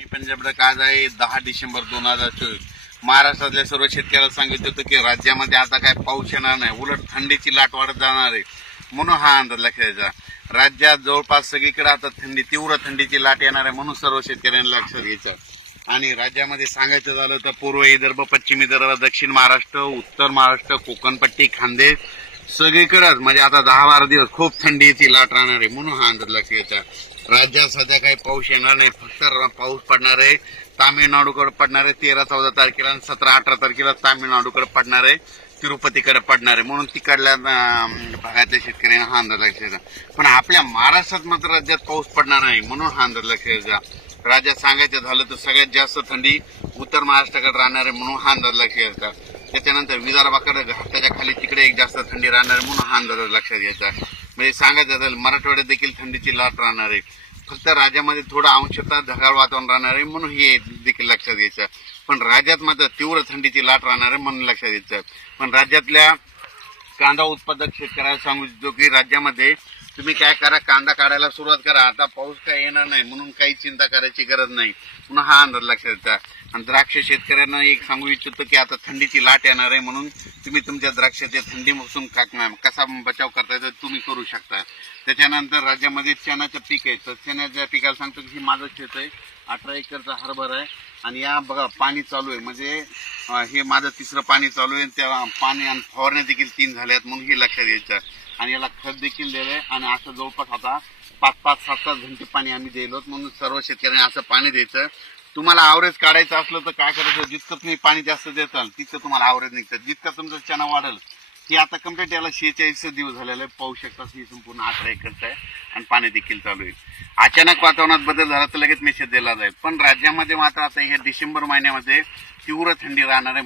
मी पंजाबकडे आज आहे दहा डिसेंबर दोन हजार चोवीस. महाराष्ट्रातल्या सर्व शेतकऱ्याला सांगितलं होतं की राज्यामध्ये आता काय पाऊस येणार नाही उलट थंडीची लाट वाढत जाणार आहे. म्हणून हा अंदाज लक्षात राज्यात जवळपास सगळीकडे आता थंडी तीव्र थंडीची लाट येणार आहे म्हणून सर्व शेतकऱ्यांनी लक्षात घ्यायचं आणि राज्यामध्ये सांगायचं झालं तर पूर्व विदर्भ पश्चिम विदर्भ दक्षिण महाराष्ट्र उत्तर महाराष्ट्र कोकणपट्टी खानदेश सगळीकडंच म्हणजे आता दहा बारा दिवस खूप थंडीची लाट राहणार आहे म्हणून हा अंदाज लक्ष घ्यायचा राज्यात सध्या काही पाऊस येणार नाही फक्त पाऊस पडणार आहे. तामिळनाडूकडे पडणार आहे तेरा चौदा तारखेला आणि सतरा अठरा तारखेला तामिळनाडूकडे पडणार आहे तिरुपतीकडे पडणार आहे. म्हणून तिकडल्या भागातल्या शेतकऱ्यांना हा अंदाज लक्ष घ्यायचा पण आपल्या महाराष्ट्रात मात्र राज्यात पाऊस पडणार नाही म्हणून हा अंदाज लक्ष घ्यायचा राज्यात सांगायचं झालं तर सगळ्यात जास्त थंडी उत्तर महाराष्ट्राकडे राहणार आहे म्हणून हा अंदाज लक्ष घ्यायचा त्याच्यानंतर विदर्भाकडे हप्त्याच्या खाली तिकडे एक जास्त थंडी राहणार आहे म्हणून हा अंदाज लक्षात घ्यायचा म्हणजे सांगायचं झालं मराठवाड्यात देखील थंडीची लाट राहणार आहे. फक्त राज्यामध्ये थोडं अंशतः ढगाळ वातावरण राहणार आहे म्हणून हे देखील लक्षात घ्यायचं पण राज्यात मात्र तीव्र थंडीची लाट राहणार आहे म्हणून लक्षात घ्यायचं पण राज्यातल्या कांदा उत्पादक शेतकऱ्याला सांगू इच्छितो की राज्यामध्ये तुम्ही काय करा कांदा काढायला सुरुवात करा. आता पाऊस काय येणार नाही म्हणून काही चिंता करायची गरज नाही. पुन्हा हा अंदाज लक्षात येतात आणि द्राक्ष शेतकऱ्यांना एक सांगू इच्छितो की आता थंडीची लाट येणार आहे म्हणून तुम्ही तुमच्या द्राक्षाच्या थंडीपासून का- कसा बचाव करता येतो तुम्ही करू शकता. त्याच्यानंतर राज्यामध्ये चण्याचं पीक आहे. तर चण्याच्या पिकाला सांगतो की हे माझं शेत आहे. अठरा एकरचा हरभरा आहे. आणि या बघा पाणी चालू आहे. म्हणजे हे माझं तिसरं पाणी चालू आहे. त्या पाणी आणि फवारण्या देखील तीन झाल्यात म्हणून हे लक्षात यायचं. आणि याला खत देखील दिलंय. आणि असं जवळपास आता पाच पाच सात सात घंटे पाणी आम्ही दिलो. म्हणून सर्व शेतकऱ्यांनी असं पाणी द्यायचं. तुम्हाला आवरेज काढायचं असलं तर काय करायचं? जितकं तुम्ही पाणी जास्त देताल तितकं तुम्हाला आवरेज निघतं. जितकं तुमचं चणा वाढेल की आता कंप्लीट याला शेहेचाळीस दिवस झालेला आहे पाहू शकता ही संपूर्ण अठरा एकरचा आहे. आणि पाणी देखील चालू आहे. अचानक वातावरणात बदल झाला तर लगेच मेसेज दिला जाईल. पण राज्यामध्ये मात्र आता ह्या डिसेंबर महिन्यामध्ये तीव्र थंडी राहणार आहे.